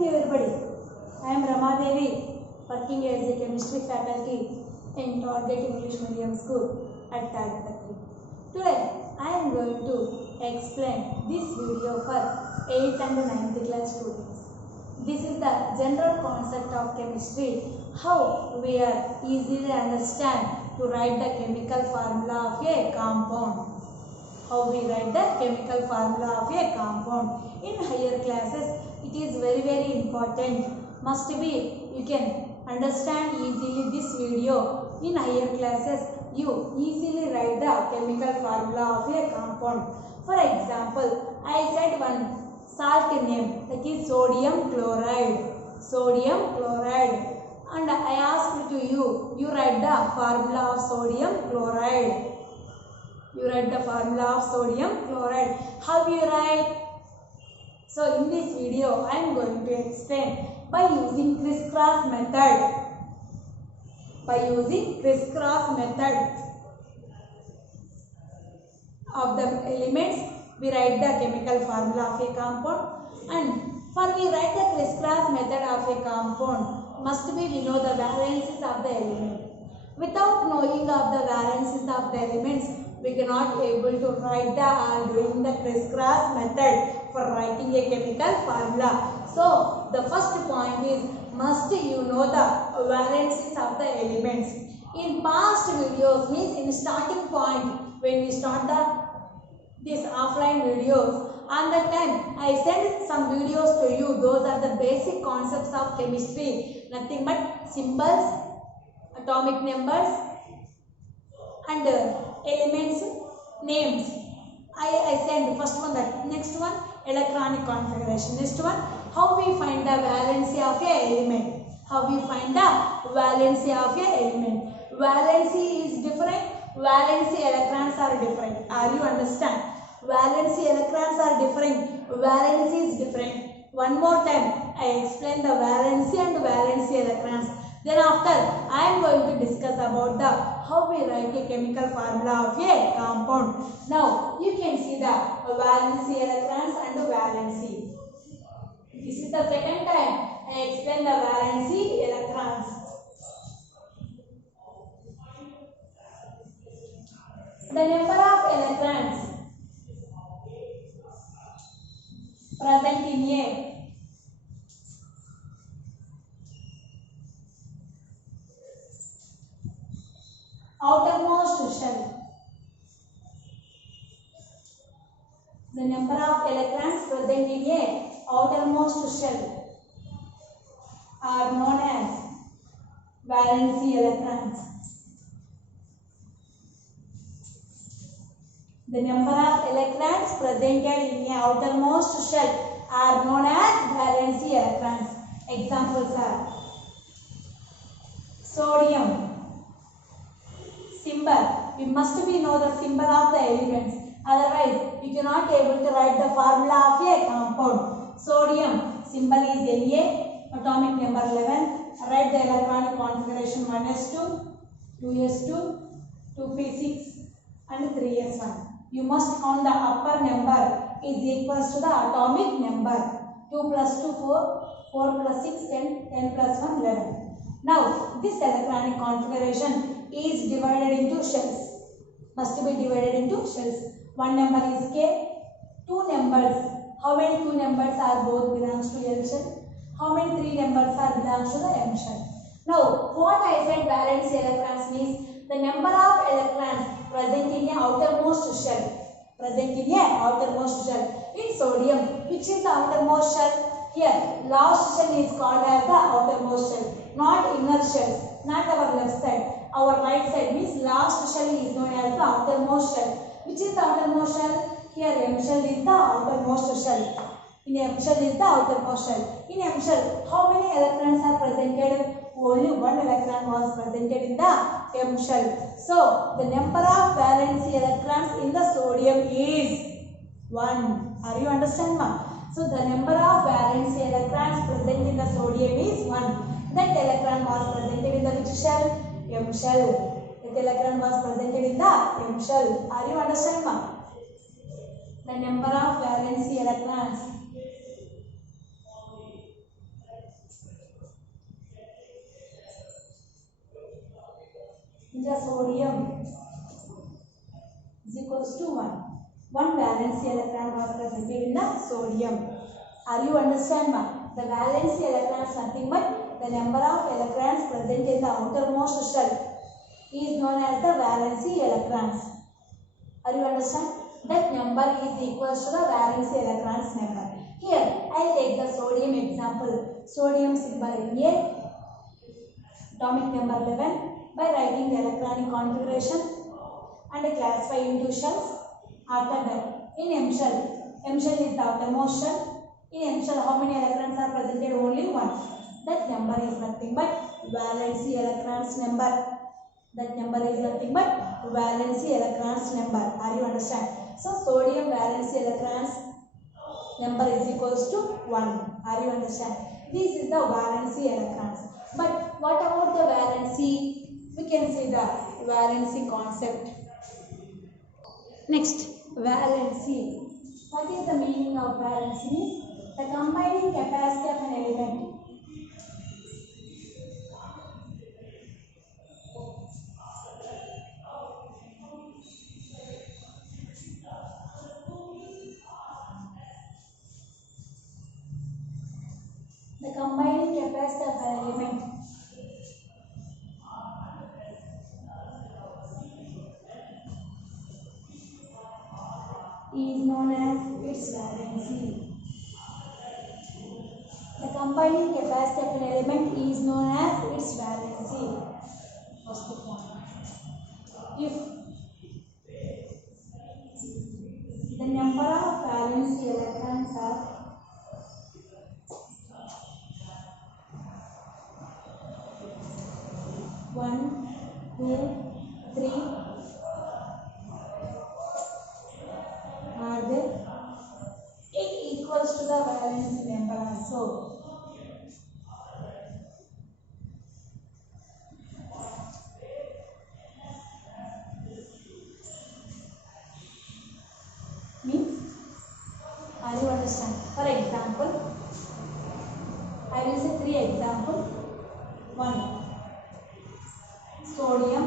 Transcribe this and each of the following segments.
morning everybody. I am Rama Devi, working as a chemistry faculty in Target English Medium School at Tadipatri. Today I am going to explain this video for 8th and 9th class students. This is the general concept of chemistry, how we are easily understand to write the chemical formula of a compound. How we write the chemical formula of a compound. In higher classes, it is very important. Must be you can understand easily this video. In higher classes, you easily write the chemical formula of a compound. For example, I said one salt name, that is sodium chloride. Sodium chloride. And I asked to you write the formula of sodium chloride. You write the formula of sodium chloride. How you write? So in this video I am going to explain by using crisscross method. By using crisscross method of the elements, we write the chemical formula of a compound. And for we write the crisscross method of a compound, must be we know the valences of the element. Without knowing of the valences of the elements, we cannot able to write the doing the crisscross method for writing a chemical formula. So the first point is must you know the valences of the elements. In past videos, means in starting point when we start this offline videos, on that time I sent some videos to you. Those are the basic concepts of chemistry, nothing but symbols, atomic numbers and elements names. I send first one, that next one electronic configuration, next one how we find the valency of a element. How we find the valency of a element. Valency is different, valency electrons are different. Are you understand? Valency electrons are different, valency is different. One more time I explain the valency and valency electrons. Then after I am going to discuss about the how we write a chemical formula of a compound. Now you can see the valency electrons and valency. This is the second time I explain the valency electrons. The number of electrons present in a outermost shell. The number of electrons present in a outermost shell are known as valency electrons. The number of electrons presented in a outermost shell are known as valency electrons. Examples are sodium. Symbol. We must be know the symbol of the elements. Otherwise, you cannot able to write the formula of a compound. Sodium. Symbol is Na. Atomic number 11. Write the electronic configuration 1s2, 2s2, 2p6 and 3s1. You must count the upper number is equals to the atomic number. 2 plus 2, 4, 4 plus 6, 10, 10 plus 1, 11. Now, this electronic configuration is divided into shells. Must be divided into shells. One number is K, two numbers. How many two numbers are both belongs to L shell? How many three numbers are belongs to the M shell? Now, what I said valence electrons means the number of electrons present in a outermost shell. Present in a outermost shell. In sodium, which is the outermost shell? Here, last shell is called as the outermost shell. Not inner shells, not our left side. Our right side means last shell is known as the outermost shell. Which is the outermost shell? Here M shell is the outermost shell. In M shell is the outermost shell. In M shell, how many electrons are presented? Only one electron was presented in the M shell. So, the number of valency electrons in the sodium is 1. Are you understand, ma? So, the number of valency electrons present in the sodium is 1. That electron was presented in the which shell? M shell. That electron was presented in the M shell. Are you understand, ma? The number of valency electrons the sodium is equals to 1. One valence electron was present in the sodium. Are you understand, ma? The valence electron is nothing but the number of electrons present in the outermost shell is known as the valency electrons. Are you understand? That number is equals to the valency electrons number. Here, I will take the sodium example. Sodium symbol Na, atomic number 11, by writing the electronic configuration and classify into shells. After that, in M shell is the outermost shell. In M shell, how many electrons are presented? Only 1. That number is nothing but valency electrons number. That number is nothing but valency electrons number. Are you understand? So, sodium valency electrons number is equals to 1. Are you understand? This is the valency electrons. But what about the valency? We can see the valency concept. Next, valency. What is the meaning of valency? The combining capacity of an element. The combining capacity of an element is known as its valency. The combining capacity of an element is known as its valency. First point. If the number of valence electrons are 1, 2, 3 are there, it equals to the valence number also. Means, are you understand? For example, I will say 3 examples. 1. Sodium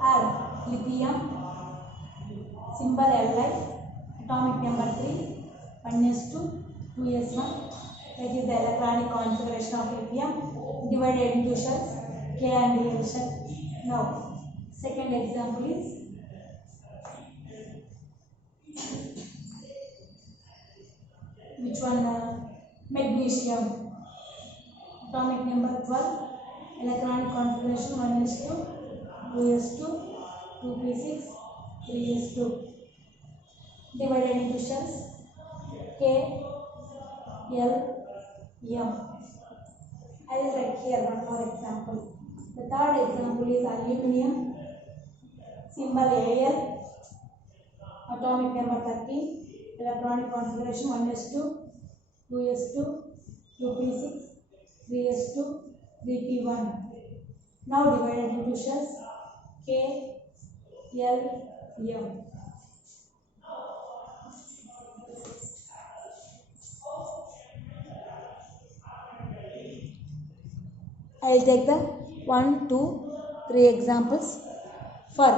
or lithium, symbol Li, atomic number 3, 1s2, 2s1. That is the electronic configuration of lithium divided into shells, K and L shell. Now, second example is which one? Magnesium, atomic number 12, electronic configuration 1s2, 2s2, 2p6, 3s2. Divided into shells, K, L, M. I will write here one more example. The third example is aluminium, symbol Al, atomic number 13, electronic configuration 1s2, 2s2, 2p6, 3s2, 3p1. Now divided into shells, K, L, M. I will take the 1, 2, 3 examples. For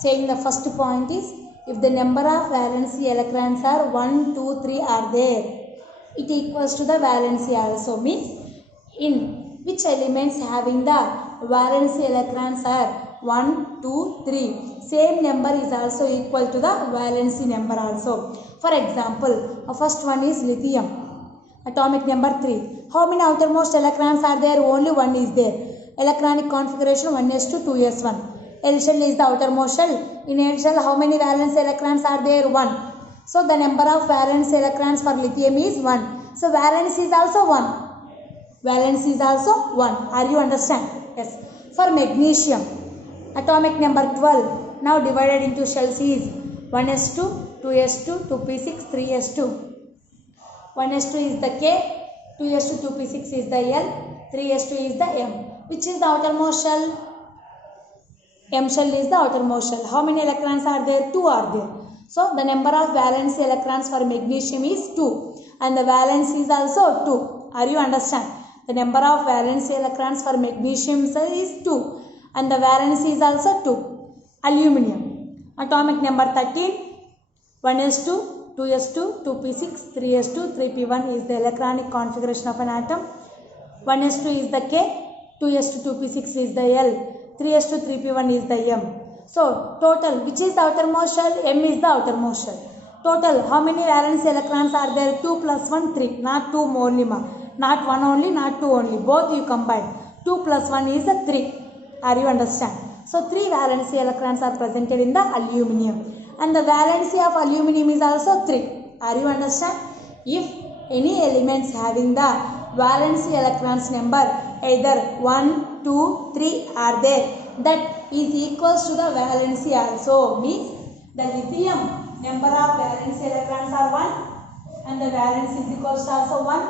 saying the first point is, if the number of valency electrons are 1, 2, 3 are there, it equals to the valency also. Means, in which elements having the valency electrons are 1, 2, 3, same number is also equal to the valency number also. For example, first one is lithium, atomic number 3. How many outermost electrons are there? Only 1 is there. Electronic configuration 1s2, 2s1. L shell is the outermost shell. In L shell, how many valence electrons are there? 1. So, the number of valence electrons for lithium is 1. So, valence is also 1. Valence is also 1. Are you understand? Yes. For magnesium, atomic number 12. Now, divided into shells is 1s2, 2s2, 2p6, 3s2. 1s2 is the K, 2s2, 2p6 is the L, 3s2 is the M. Which is the outermost shell? M shell is the outermost shell. How many electrons are there? 2 are there. So, the number of valence electrons for magnesium is 2. And the valence is also 2. Are you understand? The number of valence electrons for magnesium is 2. and the valency is also 2. Aluminium. Atomic number 13. 1s2, 2s2, 2p6, 3s2, 3p1 is the electronic configuration of an atom. 1s2 is the K, 2s2, 2p6 is the L, 3s2, 3p1 is the M. So, total, which is the outermost shell? M is the outermost shell. Total, how many valence electrons are there? 2 plus 1, 3. Not 2 only, not 1 only, not 2 only. Both you combine. 2 plus 1 is a 3. Are you understand? So, 3 valency electrons are presented in the aluminium. And the valency of aluminium is also 3. Are you understand? If any elements having the valency electrons number either 1, 2, 3 are there, that is equals to the valency also. Means the lithium number of valency electrons are 1 and the valence is equals to also 1.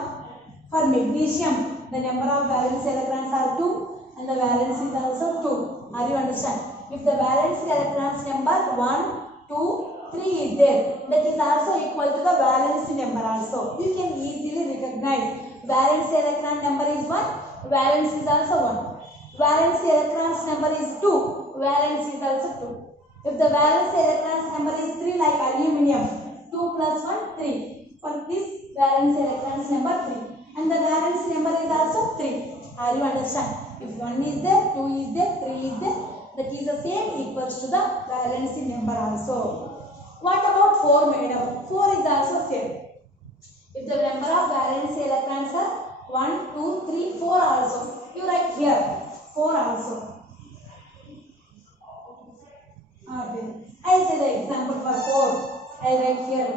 For magnesium, the number of valence electrons are 2 and the valence is also 2. Are you understand? If the valence electrons number 1, 2, 3 is there, that is also equal to the valence number also. You can easily recognize valence electron number is 1, valence is also 1. Valence electrons number is 2, valence is also 2. If the valence electrons number is 3 like aluminium, 2 plus 1, 3. For this valence electrons number 3. And the valence number is also 3. Are you understand? If 1 is there, 2 is there, 3 is there, that is the same equals to the valency number also. What about 4 made up? 4 is also same. If the number of valency electrons are 1, 2, 3, 4 also. You write here 4 also. Okay. I will say the example for 4. I will write here.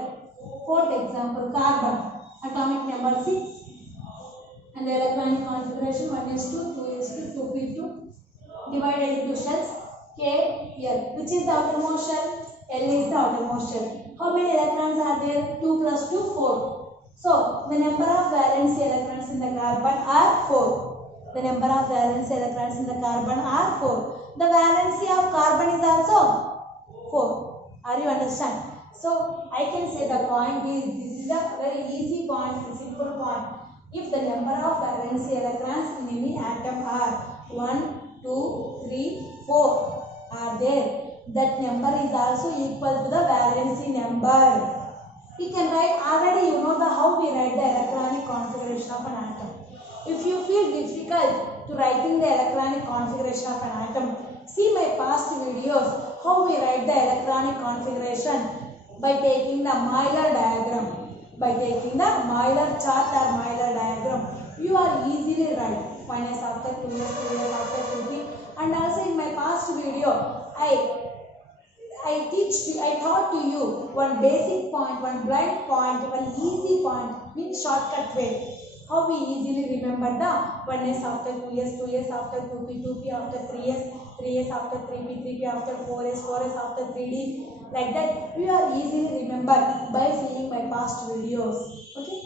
Fourth example, carbon. Atomic number 6. And the electronic configuration 1s2, 2s2, 2p2. Divided into shells K, L. Which is the outermost shell? L is the outermost shell. How many electrons are there? 2 plus 2, 4. So, the number of valence electrons in the carbon are 4. The number of valence electrons in the carbon are 4. The valency of carbon is also 4. Are you understand? So, I can say the point is, this is a very easy point, simple point. If the number of valence electrons in any atom are 1, 2, 3, 4 are there, that number is also equal to the valency number. You can write, already you know how we write the electronic configuration of an atom. If you feel difficult to writing the electronic configuration of an atom, see my past videos how we write the electronic configuration by taking the Euler diagram. By taking the Euler chart or Euler diagram, you are easily write 1s after 2s, 2s after 2p. And also in my past video, I taught to you one basic point, one blind point, one easy point, means shortcut way. How we easily remember the 1s after 2s, 2s after 2p, 2p after 3s, 3s after 3p, 3p after 4s, 4s after 3d. Like that, you are easily remember by seeing my past videos. Okay.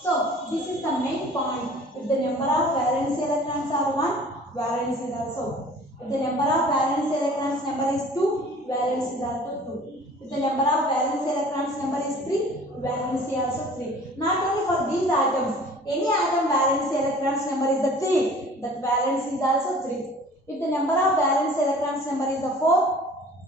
So, this is the main point. If the number of valence electrons are 1, valence is also. If the number of valence electrons number is 2, valence is also 2. If the number of valence electrons number is 3, valence is also 3. Not only for these atoms, any atom valence electrons number is the 3, that valence is also 3. If the number of valence electrons number is the 4,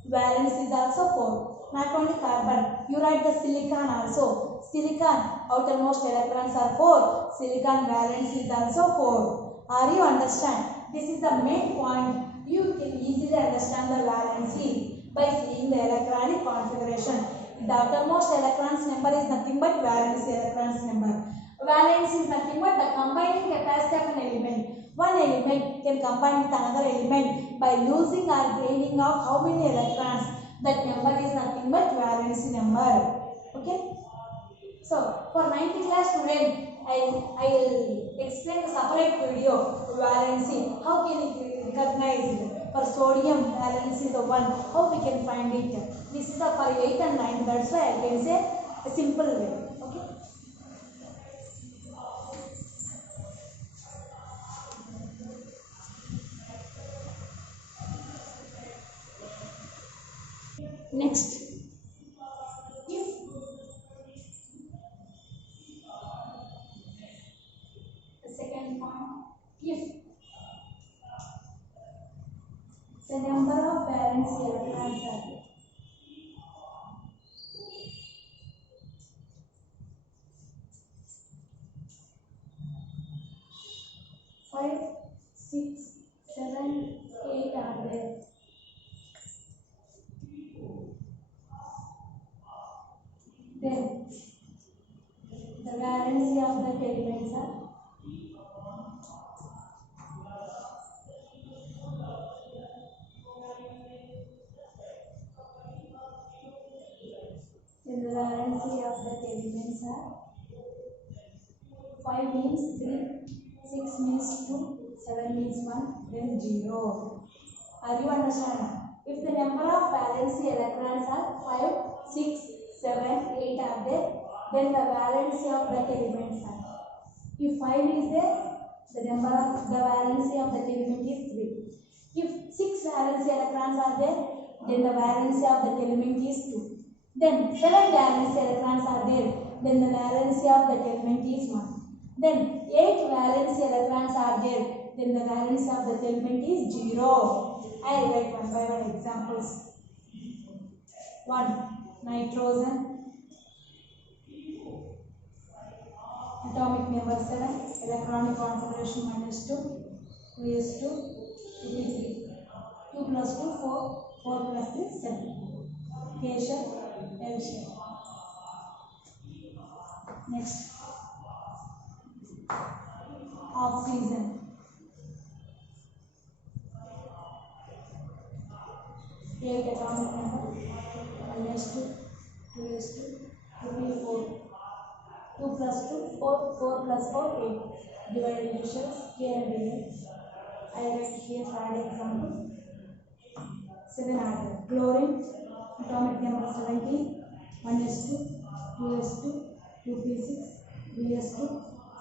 valence is also 4. Not only carbon, you write the silicon also. Silicon outermost electrons are 4. Silicon valence is also 4. Are you understand? This is the main point. You can easily understand the valency by seeing the electronic configuration. The outermost electrons number is nothing but valency electrons number. Valence is nothing but the combining capacity of an element. One element can combine with another element by losing or gaining of how many electrons. That number is nothing but valency number. Okay. So, for 9th class student, I will explain a separate video, valency. How can you recognize it? For sodium, valency is the 1. How we can find it? This is the for 8th and 9th. That's why I can say a simple way. Okay. Next. The second point, if Then the valency of the elements are then the valency of the elements are 5 means 3, 6 means 2, 7 means 1, then 0. Are you understand? If the number of valency electrons are 5, 6, 7, 8 are there, then the valency of that elements are. If 5 is there, the number of the valency of that element is 3. If 6 valency electrons are there, then the valency of that element is 2. Then 7 valency electrons are there, then the valency of that element is 1. Then 8 valency electrons are there, then the valency of that element is 0. I will write one by one examples. 1. Nitrogen. Atomic number 7. Electronic configuration -2, 2s2, 2p3. 2 plus 2, 4, 4 plus 3, 7. K-shape, L-shape. Next. Oxygen. 8 atomic number, 1s2, 2s2, 2p4. 2 plus 2, 4, 4 plus 4, 8. Divided into shells, K and L. I write here third example. 7 added. Chlorine, atomic number 17, 1s2, 2s2, 2p6, 3s2,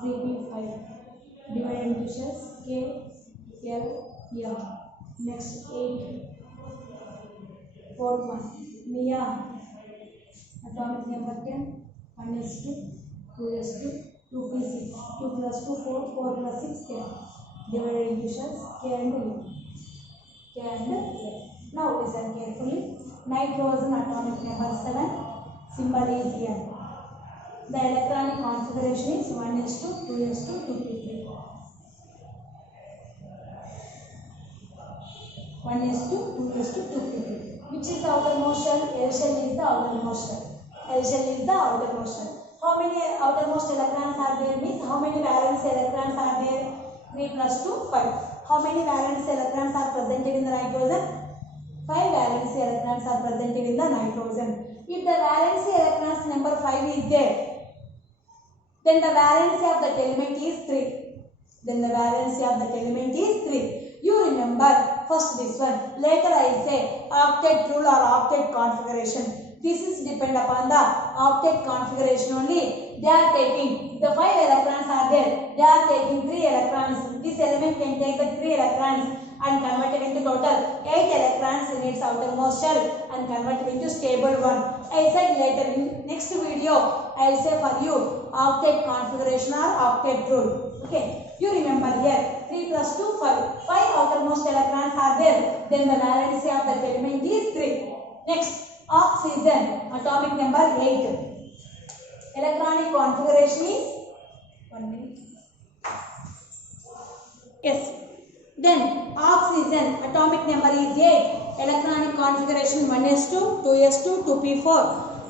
3p5. Divided into shells, K, L, M. Next 8. Fourth one, neon, atomic number 10, 1s2, 2s2, 2p6, 2 plus 2, 4, 4 plus 6, 10. Divided into shells, K and L. K and L. Now listen carefully. Nitrogen, atomic number 7, symbol is N. The electronic configuration is 1s2, 2s2, 2p3. 1s2, 2s2, 2p3. Which is the outermost shell? L shell is the outermost shell. L shell is the outermost shell. How many outermost electrons are there? Means how many valence electrons are there? 3 plus 2, 5. How many valence electrons are presented in the nitrogen? 5 valence electrons are presented in the nitrogen. If the valence electrons number 5 is there, then the valency of that element is 3. Then the valency of that element is 3. You remember first this one. Later I say octet rule or octet configuration. This is depend upon the octet configuration only. They are taking the 5 electrons are there. They are taking 3 electrons. This element can take the 3 electrons and convert it into total 8 electrons in its outermost shell and convert it into stable one. I said later in next video I will say for you octet configuration or octet rule. Okay. You remember here 3 plus 2, 5. 5 outermost electrons are there. Then the valency of that element is 3. Next, oxygen, atomic number 8. Electronic configuration is 1 minute. Yes. Then oxygen, atomic number is 8. Electronic configuration 1s2, 2s2, 2p4.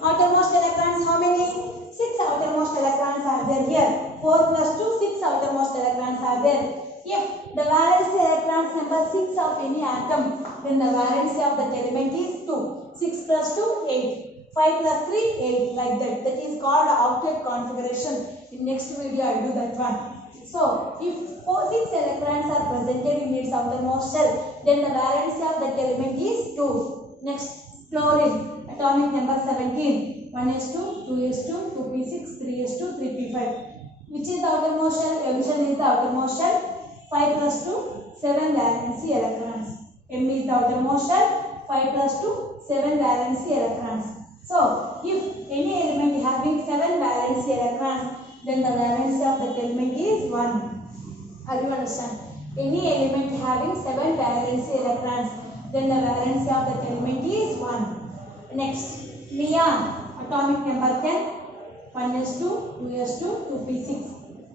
Outermost electrons how many? 6 outermost electrons are there here. 4 plus 2, 6 outermost electrons are there. If the valency electrons number 6 of any atom, then the valency of that element is 2. 6 plus 2, 8. 5 plus 3, 8. Like that. That is called octet configuration. In next video I will do that one. So, if 6 electrons are presented in its outermost shell, then the valency of that element is 2. Next, chlorine, atomic number 17. 1s2, 2s2, 2p6, 3s2, 3p5. Which is the outermost shell? M shell is the outermost shell. 5 plus 2, 7 valency electrons. M is the outermost shell. 5 plus 2, 7 valency electrons. So, if any element having 7 valency electrons, then the valency of that element is 1. Are you understand? Any element having 7 valency electrons, then the valency of that element is 1. Next, neon, atomic number 10, 1s2, 2s2, 2p6.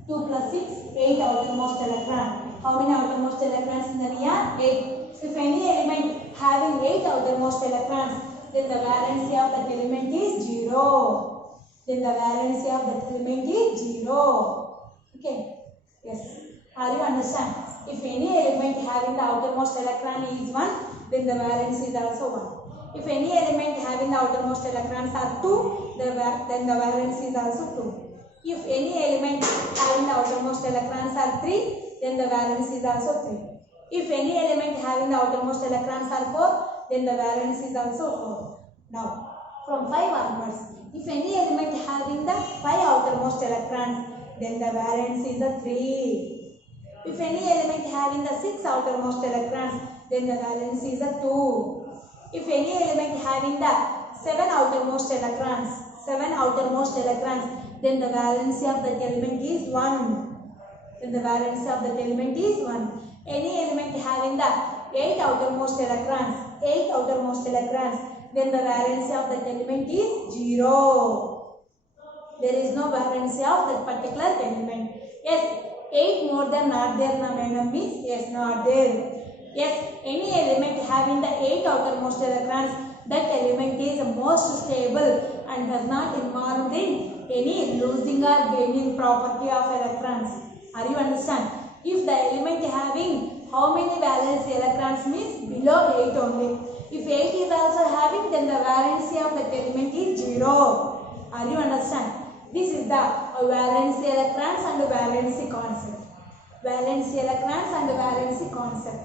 2 plus 6, 8 outermost electron. How many outermost electrons in the neon? 8. If any element having 8 outermost electrons, then the valency of that element is 0. then the valency of that element is 0. Okay. Yes. Are you understand? If any element having the outermost electron is 1, then the valence is also 1. If any element having the outermost electrons are 2, then the valence is also 2. If any element having the outermost electrons are 3, then the valence is also 3. If any element having the outermost electrons are 4, then the valence is also 4. Now, from 5 onwards, if any element having the 5 outermost electrons, then the valence is a 3. If any element having the 6 outermost electrons, then the valence is a 2. If any element having the 7 outermost electrons, then the valency of that element is 1. Then the valency of that element is 1. Any element having the 8 outermost electrons, then the valency of that element is 0. There is no valency of that particular element. Yes, 8 more than not there, na madam, means yes, not there. Yes, any element having the 8 outermost electrons, that element is most stable and does not involve in any losing or gaining property of electrons. Are you understand? If the element having how many valence electrons means below 8 only. If 8 is also having, then the valency of that element is 0. Are you understand? This is the valency electrons and valency concept. Valency electrons and valency concept.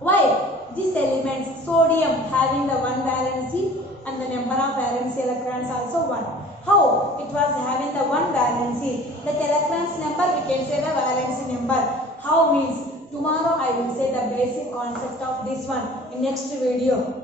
Why? These elements, sodium having the 1 valency and the number of valency electrons also 1. How? It was having the 1 valency. The electrons number we can say the valency number. How means? Tomorrow I will say the basic concept of this one in next video.